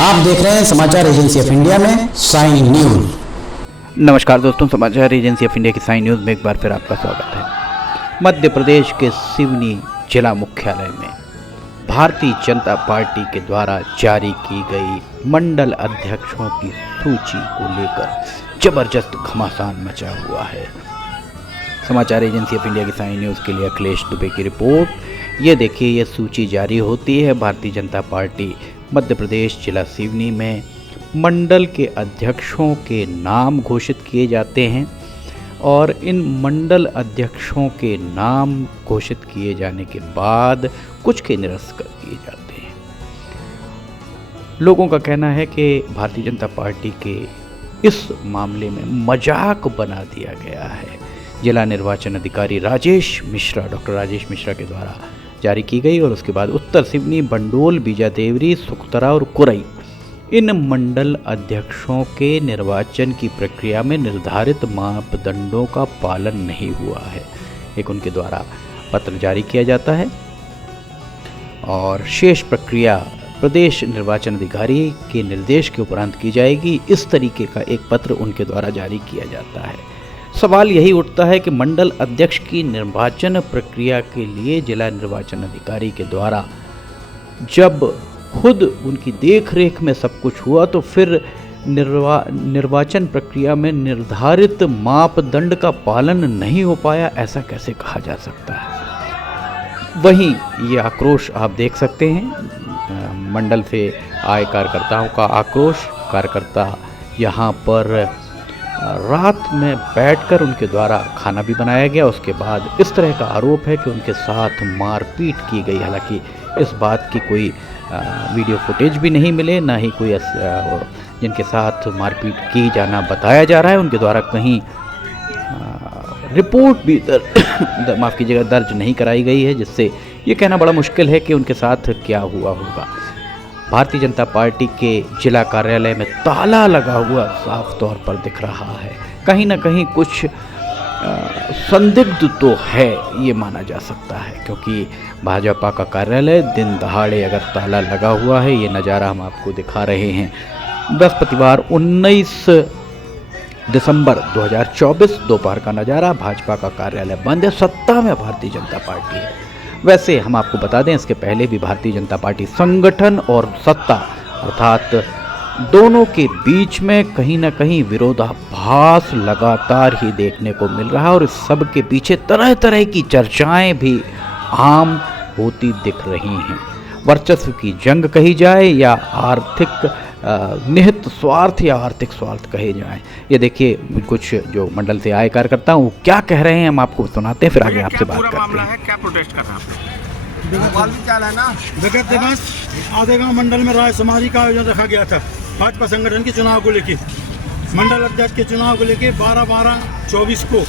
आप देख रहे हैं समाचार एजेंसी ऑफ इंडिया में साइन न्यूज। नमस्कार दोस्तों, समाचार एजेंसी ऑफ इंडिया की साइन न्यूज़ में एक बार फिर आपका स्वागत है। मध्य प्रदेश के सिवनी जिला मुख्यालय में भारतीय जनता पार्टी के द्वारा जारी की गई मंडल अध्यक्षों की सूची को लेकर जबरदस्त घमासान मचा हुआ है। समाचार एजेंसी ऑफ इंडिया की साइन न्यूज़ के लिए अखिलेश दुबे की रिपोर्ट। ये देखिए, ये सूची जारी होती है। भारतीय जनता पार्टी मध्य प्रदेश जिला सिवनी में मंडल के अध्यक्षों के नाम घोषित किए जाते हैं और इन मंडल अध्यक्षों के नाम घोषित किए जाने के बाद कुछ के निरस्त कर दिए जाते हैं। लोगों का कहना है कि भारतीय जनता पार्टी के इस मामले में मजाक बना दिया गया है। जिला निर्वाचन अधिकारी राजेश मिश्रा, डॉक्टर राजेश मिश्रा के द्वारा जारी की गई और उसके बाद उत्तर सिवनी, बंडोल, बीजादेवरी, सुखतरा और कुरई इन मंडल अध्यक्षों के निर्वाचन की प्रक्रिया में निर्धारित मापदंडों का पालन नहीं हुआ है। एक उनके द्वारा पत्र जारी किया जाता है और शेष प्रक्रिया प्रदेश निर्वाचन अधिकारी के निर्देश के उपरांत की जाएगी। इस तरीके का एक पत्र उनके द्वारा जारी किया जाता है। सवाल यही उठता है कि मंडल अध्यक्ष की निर्वाचन प्रक्रिया के लिए जिला निर्वाचन अधिकारी के द्वारा जब खुद उनकी देखरेख में सब कुछ हुआ तो फिर निर्वाचन प्रक्रिया में निर्धारित मापदंड का पालन नहीं हो पाया, ऐसा कैसे कहा जा सकता है। वहीं ये आक्रोश आप देख सकते हैं, मंडल से आए कार्यकर्ताओं का आक्रोश। कार्यकर्ता यहाँ पर रात में बैठकर उनके द्वारा खाना भी बनाया गया। उसके बाद इस तरह का आरोप है कि उनके साथ मारपीट की गई। हालांकि इस बात की कोई वीडियो फुटेज भी नहीं मिले, ना ही कोई जिनके साथ मारपीट की जाना बताया जा रहा है उनके द्वारा कहीं रिपोर्ट भी माफ़ कीजिएगा दर्ज नहीं कराई गई है, जिससे ये कहना बड़ा मुश्किल है कि उनके साथ क्या हुआ होगा। भारतीय जनता पार्टी के जिला कार्यालय में ताला लगा हुआ साफ तौर पर दिख रहा है। कहीं ना कहीं कुछ संदिग्ध तो है, ये माना जा सकता है, क्योंकि भाजपा का कार्यालय दिन दहाड़े अगर ताला लगा हुआ है, ये नज़ारा हम आपको दिखा रहे हैं। बृहस्पतिवार 19 दिसंबर 2024 दोपहर का नज़ारा। भाजपा का कार्यालय बंद है, सत्ता में भारतीय जनता पार्टी है। वैसे हम आपको बता दें, इसके पहले भी भारतीय जनता पार्टी संगठन और सत्ता अर्थात दोनों के बीच में कहीं ना कहीं विरोधाभास लगातार ही देखने को मिल रहा है और इस सब के पीछे तरह तरह की चर्चाएं भी आम होती दिख रही हैं। वर्चस्व की जंग कही जाए या आर्थिक निहित स्वार्थ या आर्थिक स्वार्थ कहे जाएं। ये देखिए कुछ जो मंडल से आए कार्यकर्ता वो क्या कह रहे हैं, हम आपको सुनाते हैं, फिर आगे आपसे बात करते हैं। क्या प्रोटेस्ट कर रहा है? विगत दिवस आधेगांव मंडल में रायशुमारी का आयोजन रखा गया था भाजपा संगठन के चुनाव को लेकर। मंडल अध्यक्ष के चुनाव को लेकर 12/12/24 को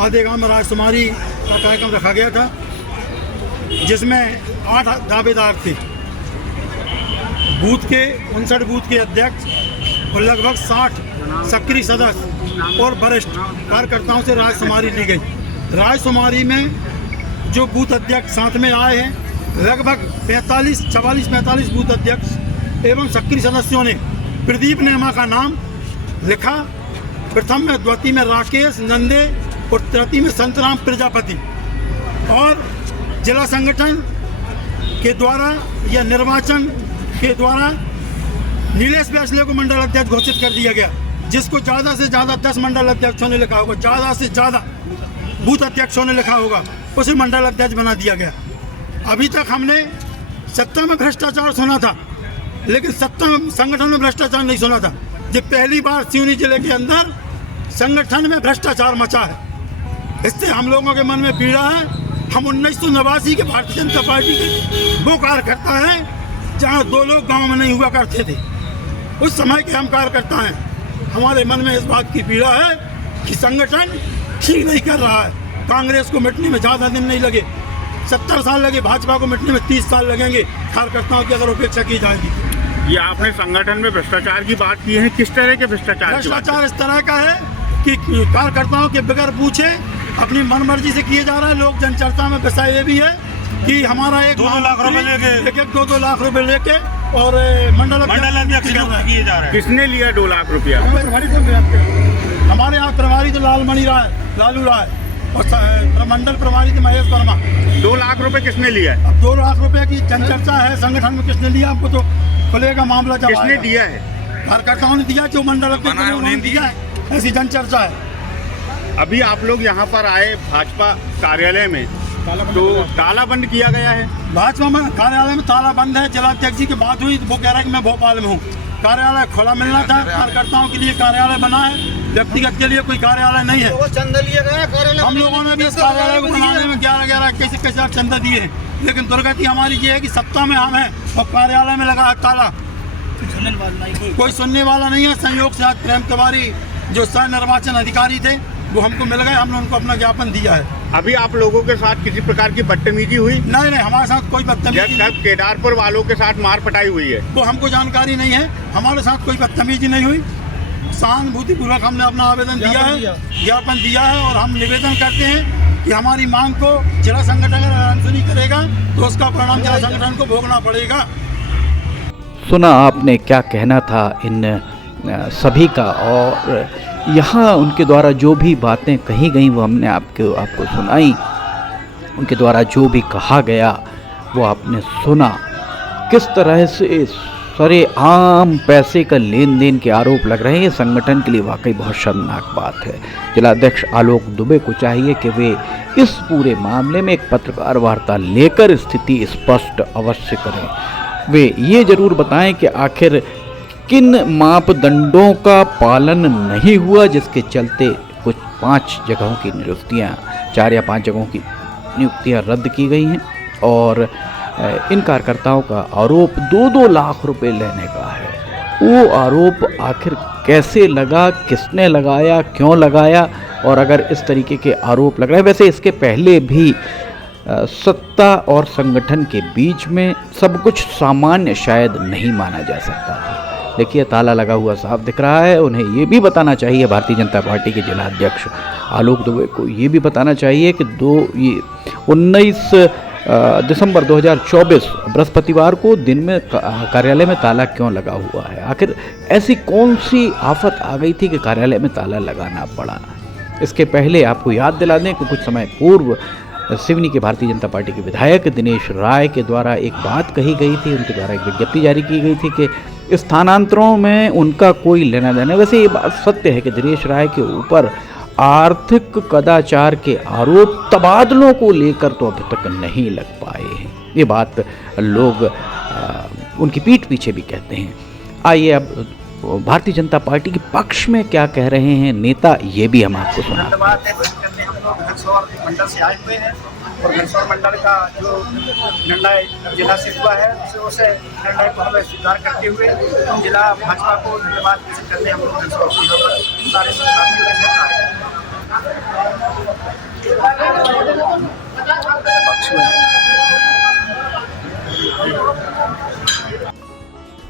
आधेगांव में रायशुमारी का कार्यक्रम रखा गया था, जिसमें 8 दावेदार थे। बूथ के 59 बूथ के अध्यक्ष और लगभग 60 सक्रिय सदस्य और वरिष्ठ कार्यकर्ताओं से रायशुमारी ली गई। रायशुमारी में जो बूथ अध्यक्ष साथ में आए हैं, लगभग 44-45 बूथ अध्यक्ष एवं सक्रिय सदस्यों ने प्रदीप नेमा का नाम लिखा। प्रथम में, द्वितीय में राकेश नंदे और तृतीय में संतराम प्रजापति। और जिला संगठन के द्वारा या निर्वाचन के द्वारा नीलेश बैसले को मंडल अध्यक्ष घोषित कर दिया गया, जिसको ज़्यादा से ज़्यादा 10 मंडल अध्यक्षों ने लिखा होगा, ज़्यादा से ज़्यादा बूथ अध्यक्षों ने लिखा होगा, उसे मंडल अध्यक्ष बना दिया गया। अभी तक हमने सत्ता में भ्रष्टाचार सुना था, लेकिन सत्ता संगठन में भ्रष्टाचार नहीं सुना था। ये पहली बार सिवनी जिले के अंदर संगठन में भ्रष्टाचार मचा है। इससे हम लोगों के मन में पीड़ा है। हम 1989 के भारतीय जनता पार्टी के वो कार्यकर्ता हैं जहाँ 2 लोग गांव में नहीं हुआ करते थे। उस समय के हम कार्यकर्ता हैं। हमारे मन में इस बात की पीड़ा है कि संगठन ठीक नहीं कर रहा है। कांग्रेस को मिटने में ज़्यादा दिन नहीं लगे, 70 साल लगे, भाजपा को मिटने में 30 साल लगेंगे कार्यकर्ताओं की अगर उपेक्षा की जाएगी। ये आपने संगठन में भ्रष्टाचार की बात की है, किस तरह के भ्रष्टाचार? भ्रष्टाचार इस तरह का है कि कार्यकर्ताओं के बगैर पूछे अपनी मनमर्जी से किए जा रहा है। लोग जनचर्चा में विषय ये भी है कि हमारा 1-2 लाख रुपए लेके और मंडल अध्यक्ष किए जा रहे हैं। किसने लिया 2 लाख रुपया? हमारे यहाँ प्रभारी तो लालू राय और मंडल प्रभारी थे महेश वर्मा। 2 लाख रुपए किसने लिया है? अब 2 लाख रुपए की जनचर्चा है संगठन में, किसने लिया हमको तो खुलेगा मामला। जब किसने दिया है? कार्यकर्ताओं ने दिया, जो मंडल अध्यक्ष ने उन्होंने दिया है, ऐसी जनचर्चा है। अभी आप लोग यहाँ पर आए भाजपा कार्यालय में, तो ताला बंद किया गया है। भाजपा में कार्यालय में ताला बंद है। जिलाध्यक्ष जी की बात हुई तो वो कह रहा है कि मैं भोपाल में हूँ। कार्यालय खुला मिलना था, कार्यकर्ताओं के लिए कार्यालय बना है, व्यक्तिगत के लिए कोई कार्यालय नहीं है। वो चंदा लिया गया कार्यालय। हम लोगों ने भी इस कार्यालय को बनाने में 11 कैसे चंदा दिए हैं, लेकिन दुर्गति हमारी ये है कि सत्ता में हम हैं और कार्यालय में लगा है ताला। कोई सुनने वाला नहीं है। संयोग से आज प्रेम तिवारी जो सह निर्वाचन अधिकारी थे वो हमको मिल गए, हमने उनको अपना ज्ञापन दिया है। अभी आप लोगों के साथ किसी प्रकार की बदतमीजी हुई? नहीं, हमारे साथ कोई बदतमीजी नहीं। केदारपुर वालों के साथ मार पटाई हुई है वो हमको जानकारी नहीं है। हमारे साथ कोई बदतमीजी नहीं हुई। सहानुभूतिपूर्वक हमने अपना आवेदन दिया है, ज्ञापन दिया है, और हम निवेदन करते हैं कि हमारी मांग को जिला संगठन अगर अनसुनी करेगा तो उसका परिणाम जिला संगठन को भोगना पड़ेगा। सुना आपने क्या कहना था इन सभी का, और यहाँ उनके द्वारा जो भी बातें कही गई वो हमने आपको सुनाई। उनके द्वारा जो भी कहा गया वो आपने सुना। किस तरह से सरेआम पैसे का लेन देन के आरोप लग रहे हैं, ये संगठन के लिए वाकई बहुत शर्मनाक बात है। जिलाध्यक्ष आलोक दुबे को चाहिए कि वे इस पूरे मामले में एक पत्रकार वार्ता लेकर स्थिति स्पष्ट अवश्य करें। वे ये जरूर बताएं कि आखिर किन मापदंडों का पालन नहीं हुआ जिसके चलते कुछ 5 जगहों की नियुक्तियाँ 4 या 5 जगहों की नियुक्तियाँ रद्द की गई हैं, और इन कार्यकर्ताओं का आरोप 2-2 लाख रुपए लेने का है। वो आरोप आखिर कैसे लगा, किसने लगाया, क्यों लगाया, और अगर इस तरीके के आरोप लग रहे हैं, वैसे इसके पहले भी सत्ता और संगठन के बीच में सब कुछ सामान्य शायद नहीं माना जा सकता था। देखिए ताला लगा हुआ साफ दिख रहा है। उन्हें ये भी बताना चाहिए, भारतीय जनता पार्टी के जिलाध्यक्ष आलोक दुबे को ये भी बताना चाहिए कि 19 दिसंबर 2024 बृहस्पतिवार को दिन में कार्यालय में ताला क्यों लगा हुआ है। आखिर ऐसी कौन सी आफत आ गई थी कि कार्यालय में ताला लगाना पड़ा। इसके पहले आपको याद दिला दें कि कुछ समय पूर्व सिवनी के भारतीय जनता पार्टी के विधायक दिनेश राय के द्वारा एक बात कही गई थी, उनके द्वारा एक विज्ञप्ति जारी की गई थी कि स्थानांतरों में उनका कोई लेना देना। वैसे ये बात सत्य है कि दिनेश राय के ऊपर आर्थिक कदाचार के आरोप तबादलों को लेकर तो अभी तक नहीं लग पाए हैं। ये बात लोग उनकी पीठ पीछे भी कहते हैं। आइए अब भारतीय जनता पार्टी के पक्ष में क्या कह रहे हैं नेता, ये भी हम आपको सुना। मंडल से आए हुए हैं और घनसौर मंडल का जो निर्णय जिला से हुआ है उसे निर्णय को हमें स्वीकार करते हुए जिला भाजपा को धन्यवाद घोषित करते हम लोग घनसौर सारे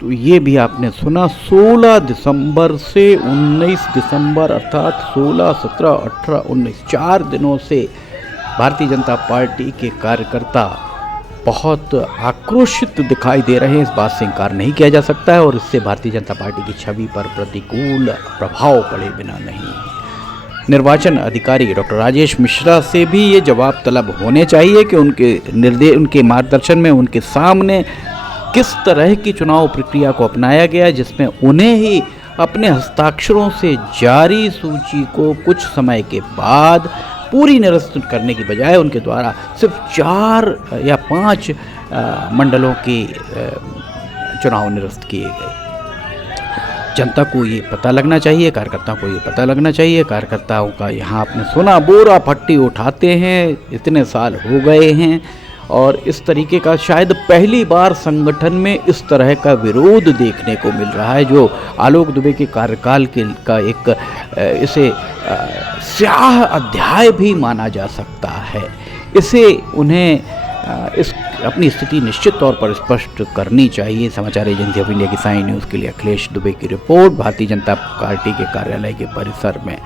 तो ये भी आपने सुना। 16 दिसंबर से 19 दिसंबर अर्थात 16, 17, 18, 19 4 दिनों से भारतीय जनता पार्टी के कार्यकर्ता बहुत आक्रोशित दिखाई दे रहे हैं। इस बात से इनकार नहीं किया जा सकता है, और इससे भारतीय जनता पार्टी की छवि पर प्रतिकूल प्रभाव पड़े बिना नहीं। निर्वाचन अधिकारी डॉक्टर राजेश मिश्रा से भी ये जवाब तलब होने चाहिए कि उनके मार्गदर्शन में उनके सामने किस तरह की चुनाव प्रक्रिया को अपनाया गया, जिसमें उन्हें ही अपने हस्ताक्षरों से जारी सूची को कुछ समय के बाद पूरी निरस्त करने की बजाय उनके द्वारा सिर्फ 4 या 5 मंडलों के चुनाव निरस्त किए गए। जनता को ये पता लगना चाहिए, कार्यकर्ताओं को ये पता लगना चाहिए। कार्यकर्ताओं का यहाँ आपने सुना बोरा फट्टी उठाते हैं, इतने साल हो गए हैं, और इस तरीके का शायद पहली बार संगठन में इस तरह का विरोध देखने को मिल रहा है, जो आलोक दुबे के कार्यकाल का एक इसे स्याह अध्याय भी माना जा सकता है। इसे उन्हें इस अपनी स्थिति निश्चित तौर पर स्पष्ट करनी चाहिए। समाचार एजेंसी ऑफ इंडिया की साई न्यूज़ के लिए अखिलेश दुबे की रिपोर्ट। भारतीय जनता पार्टी के कार्यालय के परिसर में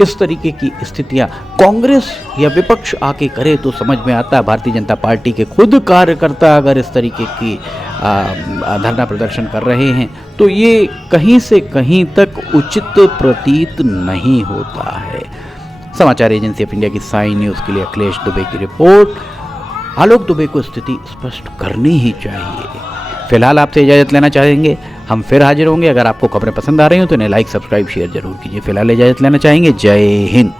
इस तरीके की स्थितियां कांग्रेस या विपक्ष आके करे तो समझ में आता है। भारतीय जनता पार्टी के खुद कार्यकर्ता अगर इस तरीके की धरना प्रदर्शन कर रहे हैं, तो ये कहीं से कहीं तक उचित प्रतीत नहीं होता है। समाचार एजेंसी ऑफ इंडिया की साइन न्यूज़ के लिए अखिलेश दुबे की रिपोर्ट। आलोक दुबे को स्थिति स्पष्ट करनी ही चाहिए। फिलहाल आपसे इजाज़त लेना चाहेंगे, हम फिर हाजिर होंगे। अगर आपको खबरें पसंद आ रही हो तो इन्हें लाइक, सब्सक्राइब, शेयर जरूर कीजिए। फिलहाल इजाज़त लेना चाहेंगे। जय हिंद।